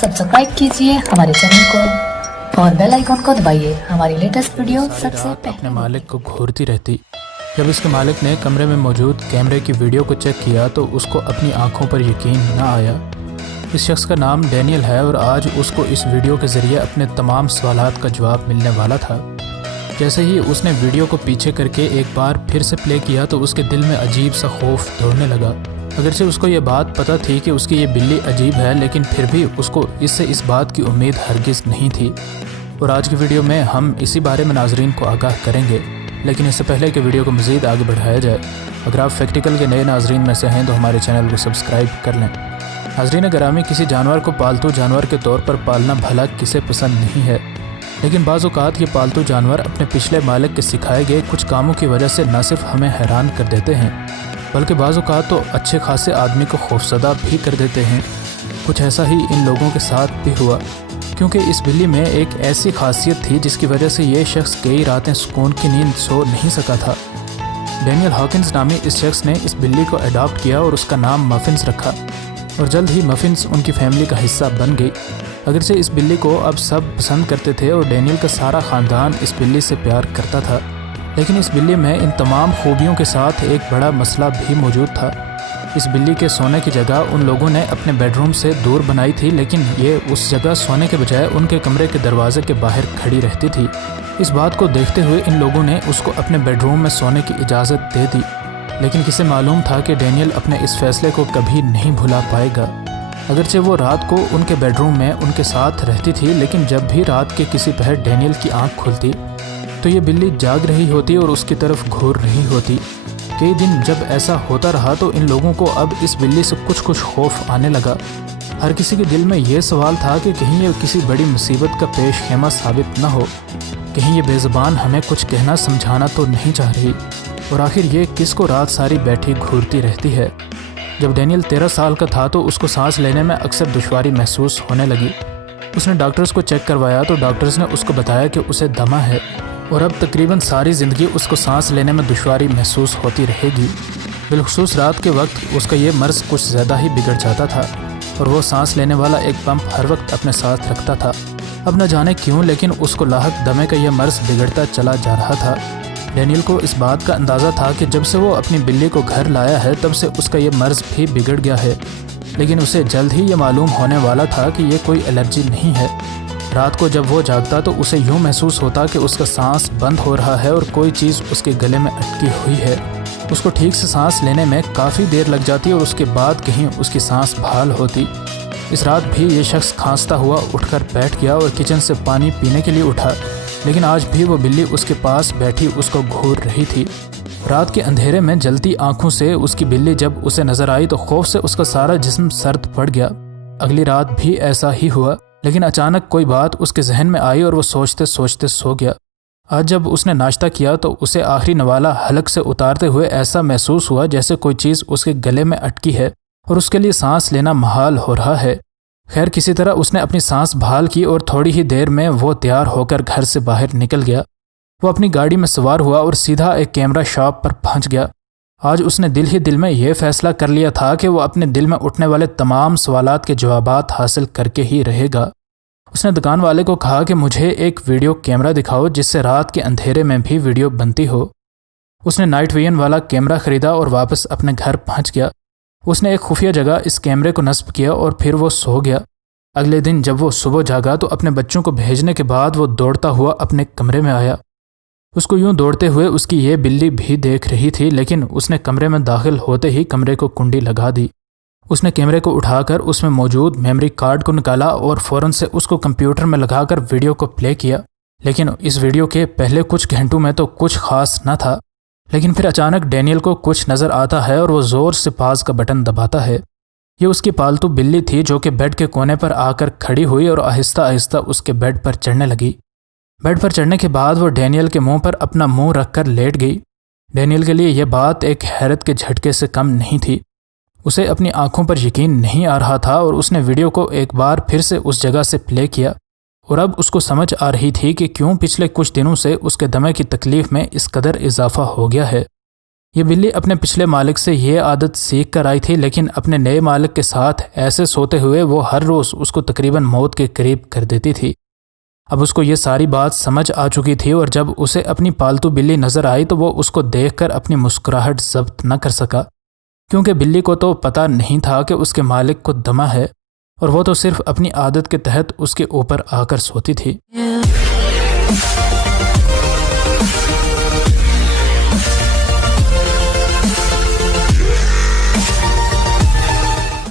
Subscribe कीजिए हमारे channel को और बेल आइकन को दबाइए हमारी लेटेस्ट वीडियो सबसे पहले अपने मालिक को घूरती रहती। जब इसके मालिक ने कमरे में मौजूद कैमरे की वीडियो को चेक किया तो उसको अपनी आंखों पर यकीन न आया। इस शख्स का नाम डैनियल है और आज उसको इस वीडियो के ज़रिए अपने तमाम सवालात का जवाब मिलने वाला था। जैसे ही उसने वीडियो को पीछे करके एक बार फिर से प्ले किया तो उसके दिल में अजीब सा खौफ दौड़ने लगा। अगरचे उसको ये बात पता थी कि उसकी ये बिल्ली अजीब है, लेकिन फिर भी उसको इससे इस बात की उम्मीद हरगिज़ नहीं थी। और आज की वीडियो में हम इसी बारे में नाजरीन को आगाह करेंगे, लेकिन इससे पहले कि वीडियो को मज़ीद आगे बढ़ाया जाए, अगर आप फैक्टिकल के नए नाजरीन में से हैं तो हमारे चैनल को सब्सक्राइब कर लें। नाजरीन गिरामी, किसी जानवर को पालतू जानवर के तौर पर पालना भला किसे पसंद नहीं है, लेकिन बाज़ औक़ात ये पालतू जानवर अपने पिछले मालिक के सिखाए गए कुछ कामों की वजह से न सिर्फ हमें हैरान कर देते हैं, बल्कि बाज़ औक़ात तो अच्छे खासे आदमी को खौफज़दा भी कर देते हैं। कुछ ऐसा ही इन लोगों के साथ भी हुआ, क्योंकि इस बिल्ली में एक ऐसी खासियत थी जिसकी वजह से ये शख्स कई रातें सुकून की नींद सो नहीं सका था। डैनियल हॉकिंस नामी इस शख्स ने इस बिल्ली को अडॉप्ट किया और उसका नाम मफिन्स रखा, और जल्द ही मफिन्स उनकी फैमिली का हिस्सा बन गई। अगरचे इस बिल्ली को अब सब पसंद करते थे और डैनियल का सारा ख़ानदान इस बिल्ली से प्यार करता था, लेकिन इस बिल्ली में इन तमाम खूबियों के साथ एक बड़ा मसला भी मौजूद था। इस बिल्ली के सोने की जगह उन लोगों ने अपने बेडरूम से दूर बनाई थी, लेकिन ये उस जगह सोने के बजाय उनके कमरे के दरवाजे के बाहर खड़ी रहती थी। इस बात को देखते हुए इन लोगों ने उसको अपने बेडरूम में सोने की इजाज़त दे दी, लेकिन किसे मालूम था कि डैनियल अपने इस फैसले को कभी नहीं भुला पाएगा। अगरचे वो रात को उनके बेडरूम में उनके साथ रहती थी, लेकिन जब भी रात के किसी पहर डैनियल की आंख खुलती तो ये बिल्ली जाग रही होती और उसकी तरफ घूर रही होती। कई दिन जब ऐसा होता रहा तो इन लोगों को अब इस बिल्ली से कुछ खौफ आने लगा। हर किसी के दिल में ये सवाल था कि कहीं ये किसी बड़ी मुसीबत का पेश खेमा साबित न हो, कहीं ये बेज़बान हमें कुछ कहना समझाना तो नहीं चाह रही, और आखिर ये किसको रात सारी बैठी घूरती रहती है। जब डैनियल 13 साल का था तो उसको सांस लेने में अक्सर दुश्वारी महसूस होने लगी। उसने डॉक्टर्स को चेक करवाया तो डॉक्टर्स ने उसको बताया कि उसे दमा है और अब तकरीबन सारी ज़िंदगी उसको सांस लेने में दुश्वारी महसूस होती रहेगी। बिलखुसूस रात के वक्त उसका ये मर्ज़ कुछ ज़्यादा ही बिगड़ जाता था और वो सांस लेने वाला एक पंप हर वक्त अपने साथ रखता था। अब न जाने क्यों, लेकिन उसको लाहक दमे का यह मर्ज़ बिगड़ता चला जा रहा था। डैनियल को इस बात का अंदाज़ा था कि जब से वो अपनी बिल्ली को घर लाया है तब से उसका ये मर्ज़ भी बिगड़ गया है, लेकिन उसे जल्द ही ये मालूम होने वाला था कि ये कोई एलर्जी नहीं है। रात को जब वो जागता तो उसे यूँ महसूस होता कि उसका सांस बंद हो रहा है और कोई चीज़ उसके गले में अटकी हुई है। उसको ठीक से सांस लेने में काफ़ी देर लग जाती और उसके बाद कहीं उसकी सांस बहाल होती। इस रात भी ये शख्स खांसता हुआ उठकर बैठ गया और किचन से पानी पीने के लिए उठा, लेकिन आज भी वो बिल्ली उसके पास बैठी उसको घूर रही थी। रात के अंधेरे में जलती आंखों से उसकी बिल्ली जब उसे नज़र आई तो खौफ से उसका सारा जिस्म सर्द पड़ गया। अगली रात भी ऐसा ही हुआ, लेकिन अचानक कोई बात उसके जहन में आई और वो सोचते सोचते सो गया। आज जब उसने नाश्ता किया तो उसे आखिरी नवाला हलक से उतारते हुए ऐसा महसूस हुआ जैसे कोई चीज़ उसके गले में अटकी है और उसके लिए सांस लेना महाल हो रहा है। खैर, किसी तरह उसने अपनी सांस बहाल की और थोड़ी ही देर में वो तैयार होकर घर से बाहर निकल गया। वो अपनी गाड़ी में सवार हुआ और सीधा एक कैमरा शॉप पर पहुंच गया। आज उसने दिल ही दिल में यह फैसला कर लिया था कि वो अपने दिल में उठने वाले तमाम सवालात के जवाबात हासिल करके ही रहेगा। उसने दुकान वाले को कहा कि मुझे एक वीडियो कैमरा दिखाओ जिससे रात के अंधेरे में भी वीडियो बनती हो। उसने नाइट विजन वाला कैमरा ख़रीदा और वापस अपने घर पहुंच गया। उसने एक खुफिया जगह इस कैमरे को नस्ब किया और फिर वो सो गया। अगले दिन जब वो सुबह जागा तो अपने बच्चों को भेजने के बाद वो दौड़ता हुआ अपने कमरे में आया। उसको यूं दौड़ते हुए उसकी ये बिल्ली भी देख रही थी, लेकिन उसने कमरे में दाखिल होते ही कमरे को कुंडी लगा दी। उसने कैमरे को उठाकर उसमें मौजूद मेमोरी कार्ड को निकाला और फ़ौरन से उसको कंप्यूटर में लगाकर वीडियो को प्ले किया। लेकिन इस वीडियो के पहले कुछ घंटों में तो कुछ ख़ास न था, लेकिन फिर अचानक डैनियल को कुछ नज़र आता है और वो ज़ोर से पाज का बटन दबाता है। ये उसकी पालतू बिल्ली थी जो कि बेड के कोने पर आकर खड़ी हुई और आहिस्ता आहिस्ता उसके बेड पर चढ़ने लगी। बेड पर चढ़ने के बाद वो डैनियल के मुंह पर अपना मुंह रखकर लेट गई। डैनियल के लिए यह बात एक हैरत के झटके से कम नहीं थी। उसे अपनी आंखों पर यकीन नहीं आ रहा था और उसने वीडियो को एक बार फिर से उस जगह से प्ले किया, और अब उसको समझ आ रही थी कि क्यों पिछले कुछ दिनों से उसके दमे की तकलीफ़ में इस कदर इजाफा हो गया है। یہ بلی اپنے پچھلے مالک سے یہ عادت سیکھ کر آئی تھی، لیکن اپنے نئے مالک کے ساتھ ایسے سوتے ہوئے وہ ہر روز اس کو تقریباً موت کے قریب کر دیتی تھی۔ اب اس کو یہ ساری بات سمجھ آ چکی تھی، اور جب اسے اپنی پالتو بلی نظر آئی تو وہ اس کو دیکھ کر اپنی مسکراہٹ ضبط نہ کر سکا، کیونکہ بلی کو تو پتہ نہیں تھا کہ اس کے مالک کو دمہ ہے، اور وہ تو صرف اپنی عادت کے تحت اس کے اوپر آ کر سوتی تھی۔